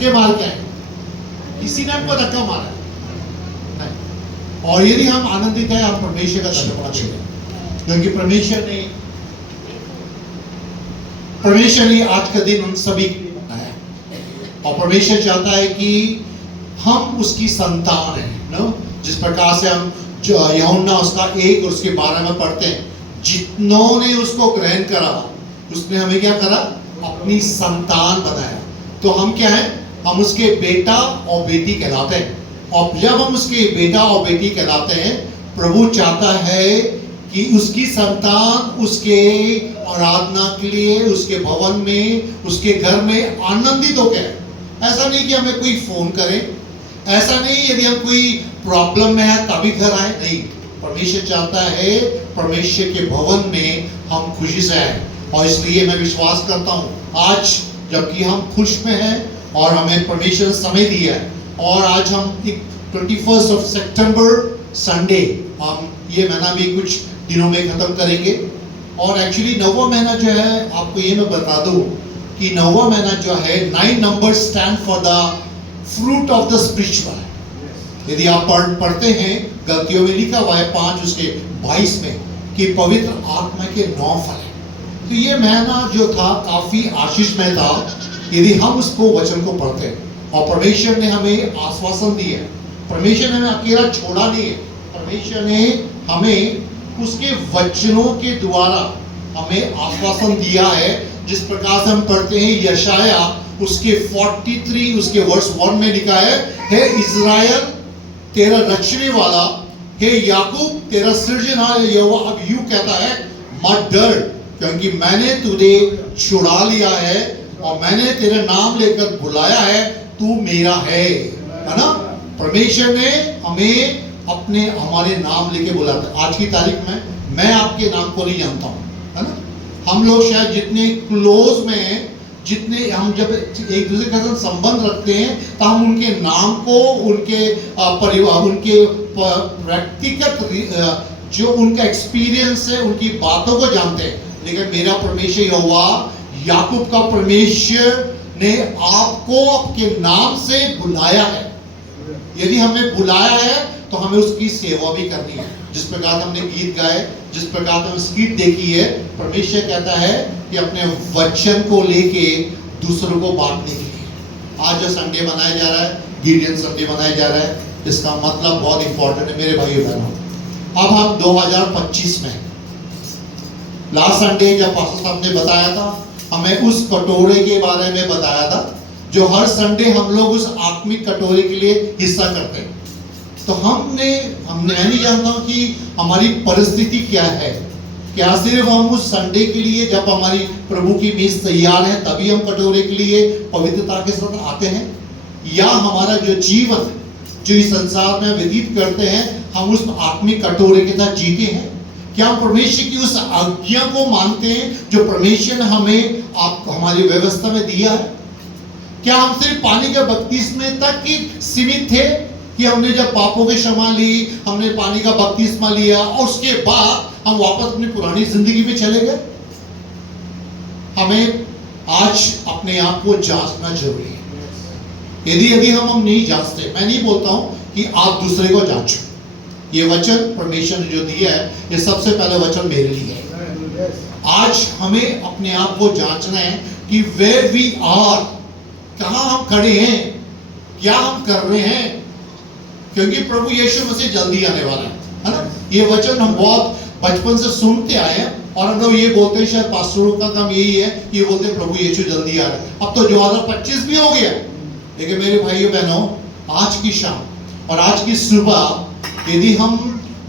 धक्के मार के आए, किसी ने हमको धक्का मारा है। और यदि हम आनंदित है, हम परमेश्वर का धन्यवाद दें, क्योंकि परमेश्वर ने आज का दिन हम सभी के लिए बनाया, और परमेश्वर चाहता है कि हम उसकी संतान हैं नो। जिस प्रकार से हम यूहन्ना उसका 1 और उसके 12 में पढ़ते हैं, जितनों ने उसको ग्रहण करा उसने हमें क्या करा, अपनी संतान बनाया। तो हम क्या है, हम उसके बेटा और बेटी कहलाते हैं। और जब हम उसके बेटा और बेटी कहलाते हैं, प्रभु चाहता है कि उसकी संतान उसके आराधना के लिए, उसके भवन में, उसके घर में आनंदित हो गए। ऐसा नहीं कि हमें कोई फोन करे, ऐसा नहीं यदि हम कोई प्रॉब्लम में है तभी घर आए, नहीं। परमेश्वर चाहता है परमेश्वर के भवन में हम खुशी से आए। और इसलिए मैं विश्वास करता हूँ आज जबकि हम खुश में हैं और हमें परमेश्वर ने समय दिया है, और आज हम 21 ऑफ सितंबर संडे हम ये महीना भी कुछ दिनों में खत्म करेंगे। और एक्चुअली 9वां महीना जो है, आपको ये मैं बता दूं कि 9वां महीना जो है, 9 number stand for the fruit of the spiritual. यदि आप पढ़ते हैं, गलतियों में लिखा हुआ है 5 उसके 22 में कि पवित्र आत्मा के 9 फल है। तो ये महीना जो था काफी आशीषमय था यदि हम उसको वचन को पढ़ते हैं। और परमेश्वर ने हमें आश्वासन दिया है, परमेश्वर ने हमें अकेला छोड़ा नहीं है, परमेश्वर ने हमें उसके वचनों के द्वारा हमें आश्वासन दिया है। जिस प्रकार से हम पढ़ते हैं यशाया उसके 43 उसके वर्ष 1 में लिखा है, हे इज़राइल तेरा रक्षने वाला, हे याकूब तेरा सृजनहार यहोवा अब यूं कहता है, मत डर, क्योंकि मैंने तुझे छुड़ा लिया है और मैंने तेरा नाम लेकर बुलाया है, तू मेरा है ना। परमेश्वर ने हमें अपने हमारे नाम लेके बुलाता। आज की तारीख में मैं आपके नाम को नहीं जानता हूँ, है ना। हम लोग शायद जितने क्लोज में हैं, जितने हम जब एक दूसरे के साथ संबंध रखते हैं, तो हम उनके नाम को, उनके परिवार, उनके व्यक्तिगत जो उनका एक्सपीरियंस है, उनकी बातों को जानते हैं। लेकिन मेरा परमेश्वर यहोवा याकूब का परमेश्वर ने आपको आपके नाम से बुलाया है। यदि हमें बुलाया है तो हमें उसकी सेवा भी करनी है। जिस प्रकार हमने गीत गाए, जिस प्रकार हमने स्किट देखी है, परमेश्वर कहता है कि अपने वचन को लेके दूसरों को बांटने के लिए। आज जो संडे मनाया जा रहा है, गिडियन संडे मनाया जा रहा है, इसका मतलब बहुत इंपॉर्टेंट है मेरे भाइयों बहनों। अब हम 2025 में, लास्ट संडे जब पास्टर साहब ने बताया था, हमें उस कटोरे के बारे में बताया था जो हर संडे हम लोग उस आत्मिक कटोरे के लिए हिस्सा करते हैं। तो हमने मैं नहीं जानता हूं कि हमारी परिस्थिति क्या है। क्या सिर्फ हम उस संडे के लिए जब हमारी प्रभु की मेज तैयार है तभी हम कटोरे के लिए पवित्रता के साथ आते हैं, या हमारा जो जीवन जो इस संसार में व्यतीत करते हैं हम उस आत्मिक कटोरे के साथ जीते हैं? क्या हम परमेश्वर की उस आज्ञा को मानते हैं जो परमेश्वर ने हमें हमारी व्यवस्था में दिया है? क्या हम सिर्फ पानी के बपतिस्मे तक ही सीमित थे कि हमने जब पापों की क्षमा ली, हमने पानी का बपतिस्मा लिया और उसके बाद हम वापस अपनी पुरानी जिंदगी में चले गए? हमें आज अपने आप को जांचना जरूरी है। यदि हम नहीं जांचते, मैं नहीं बोलता हूं कि आप दूसरे को जांचो, ये वचन परमेश्वर ने जो दिया है ये सबसे पहले वचन मेरे लिए है। आज हमें अपने आप को जांचना है कि where we are, कहां हम खड़े हैं, क्या हम कर रहे हैं, क्योंकि प्रभु यीशु मसीह जल्दी आने वाला है ना। ये वचन हम बहुत बचपन से सुनते आए हैं और हम लोग ये बोलते हैं, शायद पास्टरों का काम यही है, ये बोलते हैं प्रभु यीशु जल्दी आ रहा है। अब तो 2025 भी हो गया। लेकिन मेरे भाइयों बहनों, आज की शाम और आज की सुबह यदि हम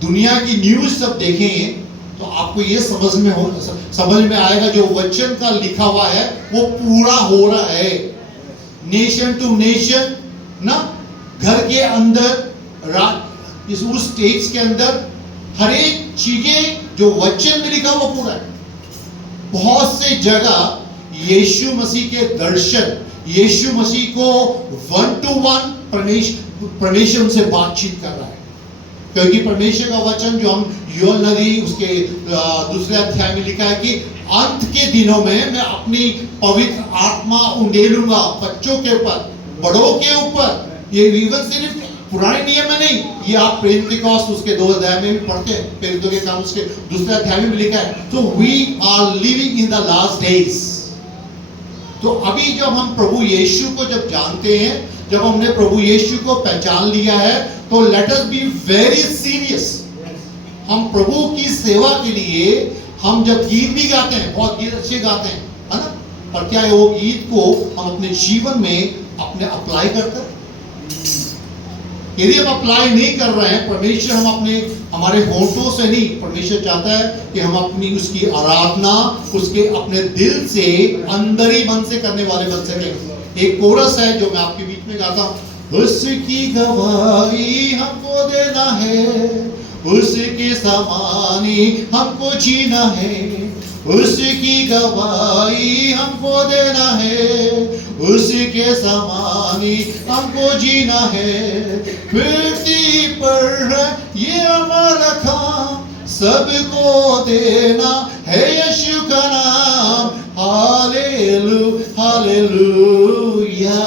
दुनिया की न्यूज सब देखें तो आपको ये समझ में आएगा जो वचन का लिखा हुआ है वो पूरा हो रहा है। नेशन टू नेशन ना, घर के अंदर, उस स्टेट्स के अंदर हर एक चीजें जो वचन में लिखा वो पूरा है। बहुत से जगह यीशु मसीह के दर्शन, यीशु मसीह को 1-to-1 परमेश्वर उनसे बातचीत कर रहा है। क्योंकि परमेश्वर का वचन जो हम योएल नबी उसके दूसरे अध्याय में लिखा है कि अंत के दिनों में मैं अपनी पवित्र आत्मा उंडेलूंगा बच्चों के ऊपर, बड़ों के ऊपर। ये इवन सिर्फ पुराने नियम में नहीं, ये आप पेंटेकोस्ट उसके 2 अध्याय में भी पढ़ते हैं, प्रेरितों के काम उसके दूसरे अध्याय में भी लिखा है। तो we are living in the last days. तो अभी जब हम प्रभु यीशु को जब जानते हैं, जब हमने प्रभु यीशु को पहचान लिया है, तो let us be very serious. हम प्रभु की सेवा के लिए हम जब गीत भी गाते हैं, बहुत गीत अच्छे गाते हैं, है ना, पर क्या है वो गीत को हम अपने जीवन में अपने अप्लाई करते हैं? यदि हम अप्लाई नहीं कर रहे हैं, परमेश्वर हम अपने हमारे होठों से नहीं, परमेश्वर चाहता है कि हम अपनी उसकी आराधना उसके अपने दिल से अंदर ही मन से करने वाले बन सके। एक कोरस है जो मैं आपके बीच में गाता हूँ। उसकी गवाही हमको देना है, उसके समानी हमको जीना है, उसकी गवाही हमको देना है, उसके समानी हमको जीना है। पृथ्वी पर ये हमारा काम, सबको देना है यीशु का नाम। हालेलू हालेलूया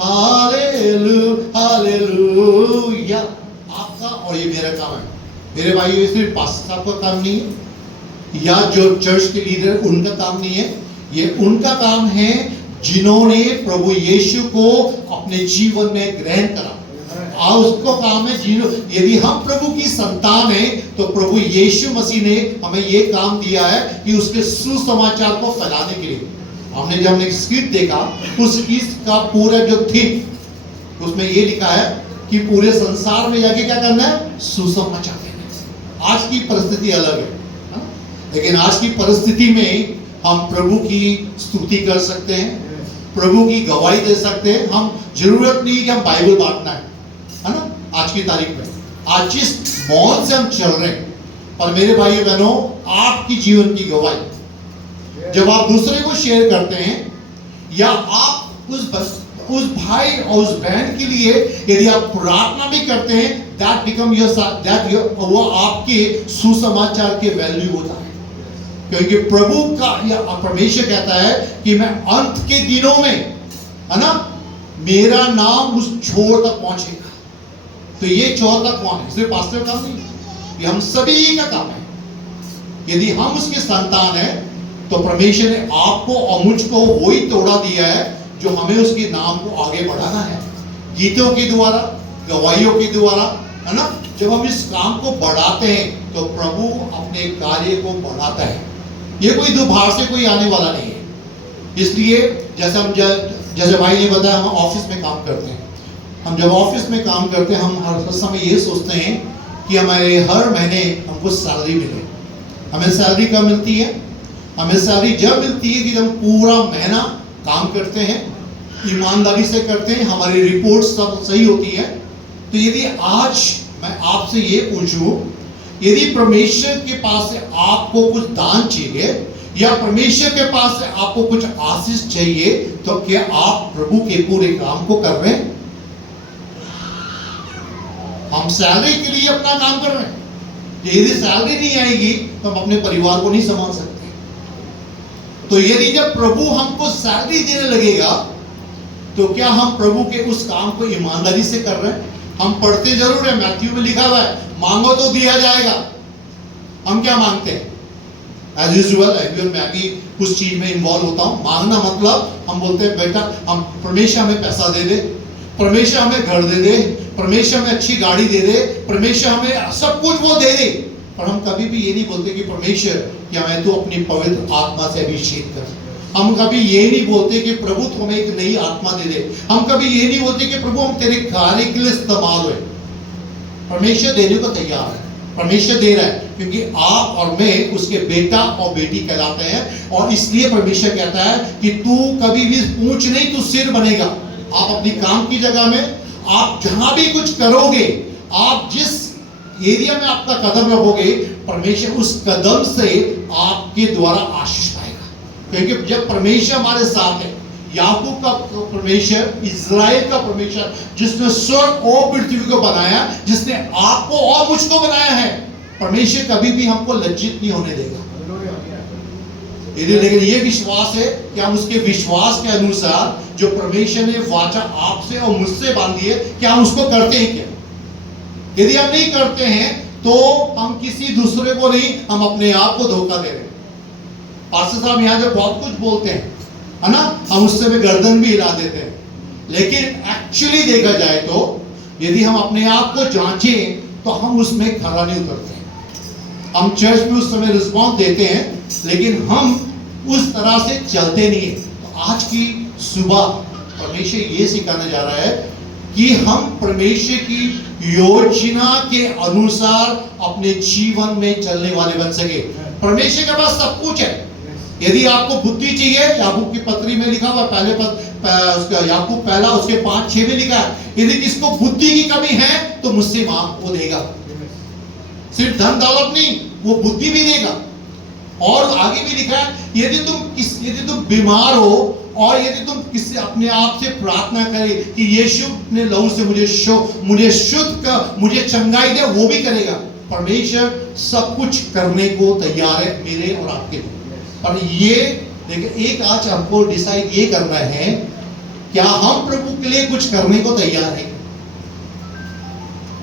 हालेलू हालेलूया। आपका और ये मेरा काम है मेरे भाई। ये सिर्फ पास्टर साहब का काम नहीं है, या जो चर्च के लीडर उनका काम नहीं है, ये उनका काम है जिन्होंने प्रभु यीशु को अपने जीवन में ग्रहण करा। उसको काम है यदि हम प्रभु की संतान हैं, तो प्रभु यीशु मसीह ने हमें ये काम दिया है कि उसके सुसमाचार को फैलाने के लिए। जब हमने स्क्रिप्ट देखा, उस गीत का पूरा जो थीम उसमें ये लिखा है कि पूरे संसार में जाके क्या करना है? सुसमाचार देना। आज की परिस्थिति अलग है, लेकिन आज की परिस्थिति में हम प्रभु की स्तुति कर सकते हैं, प्रभु की गवाही दे सकते हैं। हम जरूरत नहीं कि हम बाइबल बांटना है ना। आज की तारीख में आज जिस मौन से हम चल रहे हैं, पर मेरे भाइयों बहनों, आपकी जीवन की गवाही जब आप दूसरे को शेयर करते हैं, या आप उस भाई और उस बहन के लिए यदि आप प्रार्थना भी करते हैं, दैट बिकम वो आपके सुसमाचार के वैल्यू होता है। क्योंकि प्रभु का या परमेश्वर कहता है कि मैं अंत के दिनों में, है ना, मेरा नाम उस छोर तक पहुंचेगा। तो ये छोर तक कौन है? सिर्फ पास्टर का नहीं, ये हम सभी का काम है। यदि हम उसके संतान हैं, तो परमेश्वर ने आपको और मुझको वही तोड़ा दिया है जो हमें उसके नाम को आगे बढ़ाना है, गीतों के द्वारा, गवाहियों के द्वारा, है ना। जब हम इस काम को बढ़ाते हैं, तो प्रभु अपने कार्य को बढ़ाता है। ये कोई दुभार से कोई आने वाला नहीं है। इसलिए जैसे भाई ने बताया, हम ऑफिस में काम करते हैं। हम जब ऑफिस में काम करते हैं, हम हर समय ये सोचते हैं कि हमारे हर महीने हमको सैलरी मिले। हमें सैलरी कब मिलती है? हमें सैलरी जब मिलती है कि जब पूरा महीना काम करते हैं, ईमानदारी से करते हैं, हमारी रिपोर्ट सब सही होती है। तो यदि आज मैं आपसे ये पूछूं, यदि परमेश्वर के पास से आपको कुछ दान चाहिए, या परमेश्वर के पास से आपको कुछ आशीष चाहिए, तो क्या आप प्रभु के पूरे काम को कर रहे हैं? हम सैलरी के लिए अपना काम कर रहे हैं। यदि सैलरी नहीं आएगी, तो हम अपने परिवार को नहीं संभाल सकते। तो यदि जब प्रभु हमको सैलरी देने लगेगा, तो क्या हम प्रभु के उस काम को ईमानदारी से कर रहे हैं? हम पढ़ते जरूर है, मैथ्यू में लिखा हुआ है, मांगो तो दिया जाएगा। हम क्या मांगते हैं? एज यूजुअल मैं भी उस चीज में इन्वॉल्व होता हूं। मांगना मतलब हम बोलते हैं, बेटा हम परमेश्वर हमें पैसा दे दे, परमेश्वर हमें घर दे दे, परमेश्वर हमें अच्छी गाड़ी दे दे, परमेश्वर हमें सब कुछ वो दे दे। पर हम कभी भी ये नहीं बोलते कि परमेश्वर क्या मैं तो अपनी पवित्र आत्मा से अभिषेक कर। हम कभी ये नहीं बोलते कि प्रभु तू हमें एक नई आत्मा दे दे। हम कभी ये नहीं बोलते कि प्रभु हम तेरे कार्य के लिए इस्तेमाल हुए। परमेश्वर देने को तैयार है, परमेश्वर दे रहा है, क्योंकि आप और मैं उसके बेटा और बेटी कहलाते हैं। और इसलिए परमेश्वर कहता है कि तू कभी भी पूंछ नहीं, तू सिर बनेगा। आप अपनी काम की जगह में, आप जहां भी कुछ करोगे, आप जिस एरिया में आपका कदम रखोगे, परमेश्वर उस कदम से आपके द्वारा आशीष पाएगा। क्योंकि जब परमेश्वर हमारे साथ है, याकूब का परमेश्वर, इज़राइल का परमेश्वर, जिसने स्वर्ग और पृथ्वी को बनाया, जिसने आपको और मुझको बनाया है, परमेश्वर कभी भी हमको लज्जित नहीं होने देगा। यदि लेकिन ये विश्वास है कि हम उसके विश्वास के अनुसार जो परमेश्वर ने वाचा आपसे और मुझसे बांधी है, क्या हम उसको करते हैं क्या? यदि हम नहीं करते हैं तो हम किसी दूसरे को नहीं, हम अपने आप को धोखा दे रहे हैं। पास्टर साहब यहाँ जो बहुत कुछ बोलते हैं, है ना, हम उससे भी गर्दन भी हिला देते हैं, लेकिन एक्चुअली देखा जाए तो यदि हम अपने आप को जांचें तो हम उसमें खरा नहीं उतरते हैं। हम चर्च में उस समय रिस्पॉन्स देते हैं, लेकिन हम उस तरह से चलते नहीं है। तो आज की सुबह परमेश्वर ये सिखाने जा रहा है कि हम परमेश्वर की योजना के अनुसार अपने जीवन में चलने वाले बन सके। परमेश्वर के पास सब कुछ है। यदि आपको बुद्धि चाहिए, याकूब की पत्री में लिखा हुआ पहले उसका याकूब पहला उसके 5-6 में लिखा है, यदि किसको बुद्धि की कमी है तो मुझसे मांग, वो देगा। सिर्फ धन दौलत नहीं, वो बुद्धि भी देगा। और आगे भी लिखा है, यदि तुम बीमार हो और यदि तुम किसी अपने आप से प्रार्थना करे कि यीशु ने लहू से मुझे शुद्ध कर, मुझे चंगाई दे, वो भी करेगा। परमेश्वर सब कुछ करने को तैयार है मेरे और आपके लिए। पर ये देखिए, एक आज हमको डिसाइड ये करना है, क्या हम प्रभु के लिए कुछ करने को तैयार हैं?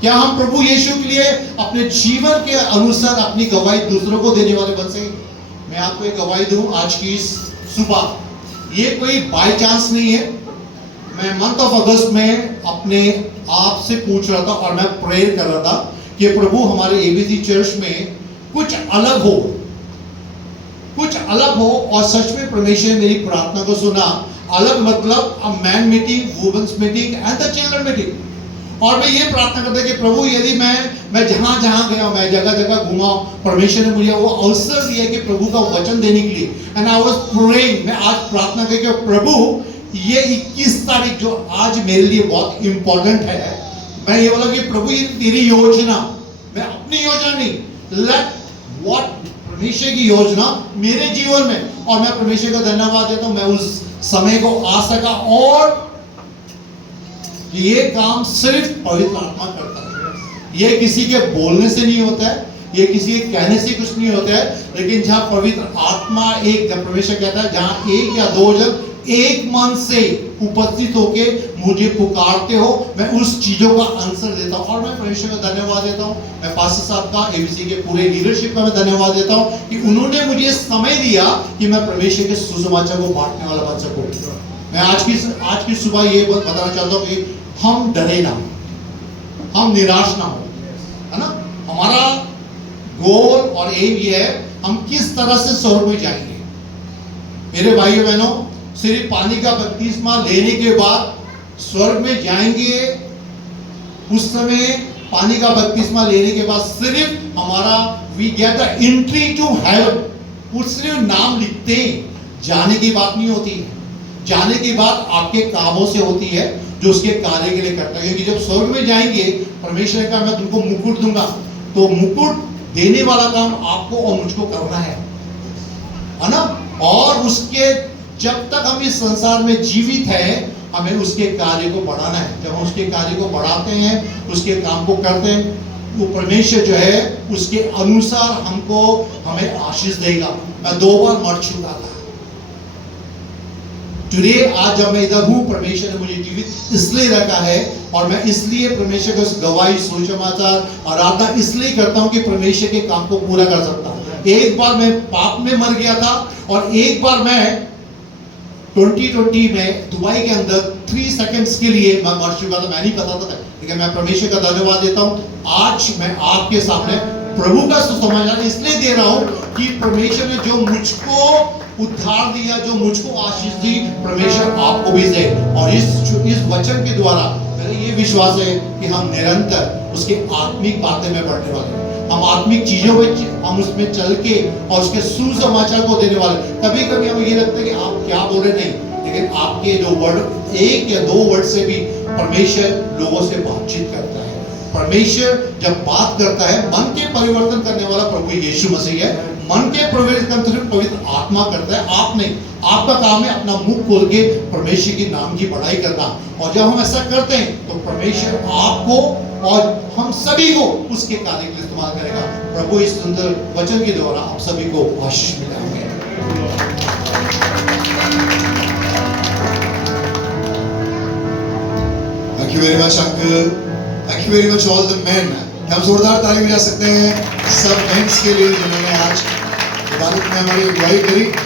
क्या हम प्रभु यीशु के लिए अपने जीवन के अनुसार अपनी गवाही दूसरों को देने वाले बन सकेंगे? मैं आपको एक गवाही दूं आज की सुबह, ये कोई बाय चांस नहीं है। मैं मंथ ऑफ अगस्त में अपने आप से पूछ रहा था और मैं प्रेयर कर रहा था कि प्रभु हमारे एबीसी चर्च में कुछ अलग हो, कुछ अलग हो। और सच में परमेश्वर ने मेरी प्रार्थना को सुना। अलग मतलब a man meeting, women's meeting and the children meeting. और मैं ये प्रार्थना करता कि प्रभु यदि मैं जहां जहां गया, मैं जगह जगह घूमा, परमेश्वर ने मुझे वो अवसर दिया कि प्रभु का वचन देने के लिए। एंड आई वाज प्रेइंग, मैं आज प्रार्थना करके प्रभु ये 21 तारीख जो आज मेरे लिए बहुत इंपॉर्टेंट है, मैं ये बोला कि प्रभु ये तेरी योजना, मैं अपनी योजना नहीं, लेट व्हाट परमेश्वर की योजना मेरे जीवन में। और मैं परमेश्वर का धन्यवाद देता हूं, मैं उस समय को आ सका। और ये काम सिर्फ पवित्र आत्मा करता है। ये किसी के बोलने से नहीं होता है, ये किसी के कहने से कुछ नहीं होता है, लेकिन जहां पवित्र आत्मा एक, जब परमेश्वर कहता है जहां एक या दो जन एक मन से उपस्थित होके मुझे पुकारते हो, मैं उस चीजों का आंसर देता हूं। और मैं परमेश्वर का धन्यवाद देता हूं, मैं पास्टर साहब का, एबीसी के पूरे लीडरशिप का मैं धन्यवाद देता हूं कि उन्होंने मुझे समय दिया कि मैं परमेश्वर के सुसमाचार को बांटने वाला बन सकूं। मैं आज की सुबह ये बताना चाहता हूं कि हम डरे ना, हम निराश ना हो, है ना। हमारा गोल और एम ये है, हम किस तरह से स्वर्ग में जाएंगे। मेरे भाइयों बहनों, सिर्फ पानी का बपतिस्मा लेने के बाद स्वर्ग में जाएंगे, उस समय पानी का बपतिस्मा लेने के बाद सिर्फ हमारा we get the entry to heaven, उस सिर्फ नाम लिखते हैं, जाने की बात नहीं होती है। जाने की बात आपके कामों से होती है जो उसके कार्य के लिए करता है। क्योंकि जब स्वर्ग में जाएंगे, परमेश्वर ने कहा मैं तुमको मुकुट दूंगा, तो मुकुट देने वाला काम आपको और मुझको करना है ना। और उसके जब तक हम इस संसार में जीवित हैं, हमें उसके कार्य को बढ़ाना है। जब हम उसके कार्य को बढ़ाते हैं, उसके काम को करते हैं, वो परमेश्वर जो है उसके अनुसार हमें आशीष देगा। मैं 2 बार मर चुका था। टुडे, आज जब मैं इधर हूं, परमेश्वर ने मुझे जीवित इसलिए रखा है, और मैं इसलिए परमेश्वर को गवाही, सुसमाचार, आराधना इसलिए करता हूं कि परमेश्वर के काम को पूरा कर सकता हूं। एक बार मैं पाप में मर गया था, और एक बार मैं 2020 में दुबई के अंदर 3 सेकंड्स के लिए मैं मर चुका था। मैं नहीं पता था, लेकिन मैं परमेश्वर का धन्यवाद देता हूं। आज मैं आपके सामने प्रभु का सुसमाचार इसलिए दे रहा हूं कि परमेश्वर ने जो मुझको उद्धार दिया, जो मुझको आशीष दी, परमेश्वर आपको भी दे। और इस वचन के द्वारा मेरा ये विश्वास है कि हम निरंतर उसके आत्मिक बातें में बढ़ने वाले हैं। हम आत्मिक चीजों में हम उसमें चल के और उसके सुसमाचार को देने वाले। कभी कभी हमें ये लगता है कि आप क्या बोल रहे, नहीं, लेकिन आपके जो वर्ड, 1 या 2 वर्ड से भी परमेश्वर लोगों से बातचीत करता है। परमेश्वर जब बात करता है, मन के परिवर्तन करने वाला प्रभु यीशु मसीह है। मन के परिवर्तन पवित्र आत्मा करता है, आप नहीं। आपका काम है अपना मुंह खोल के परमेश्वर के नाम की बड़ाई करना। और जब हम ऐसा करते हैं तो परमेश्वर आपको और हम सभी को उसके कार्य के लिए इस्तेमाल करेगा। प्रभु इस सुंदर वचन के द्वारा आप सभी को आशीष मिलेगा। Thank you very much, uncle. Thank you very much, all the men. हम जोरदार ताली बजा सकते हैं सब मेंस के लिए जिन्होंने आज इबादत में हमारी अगुवाई करी।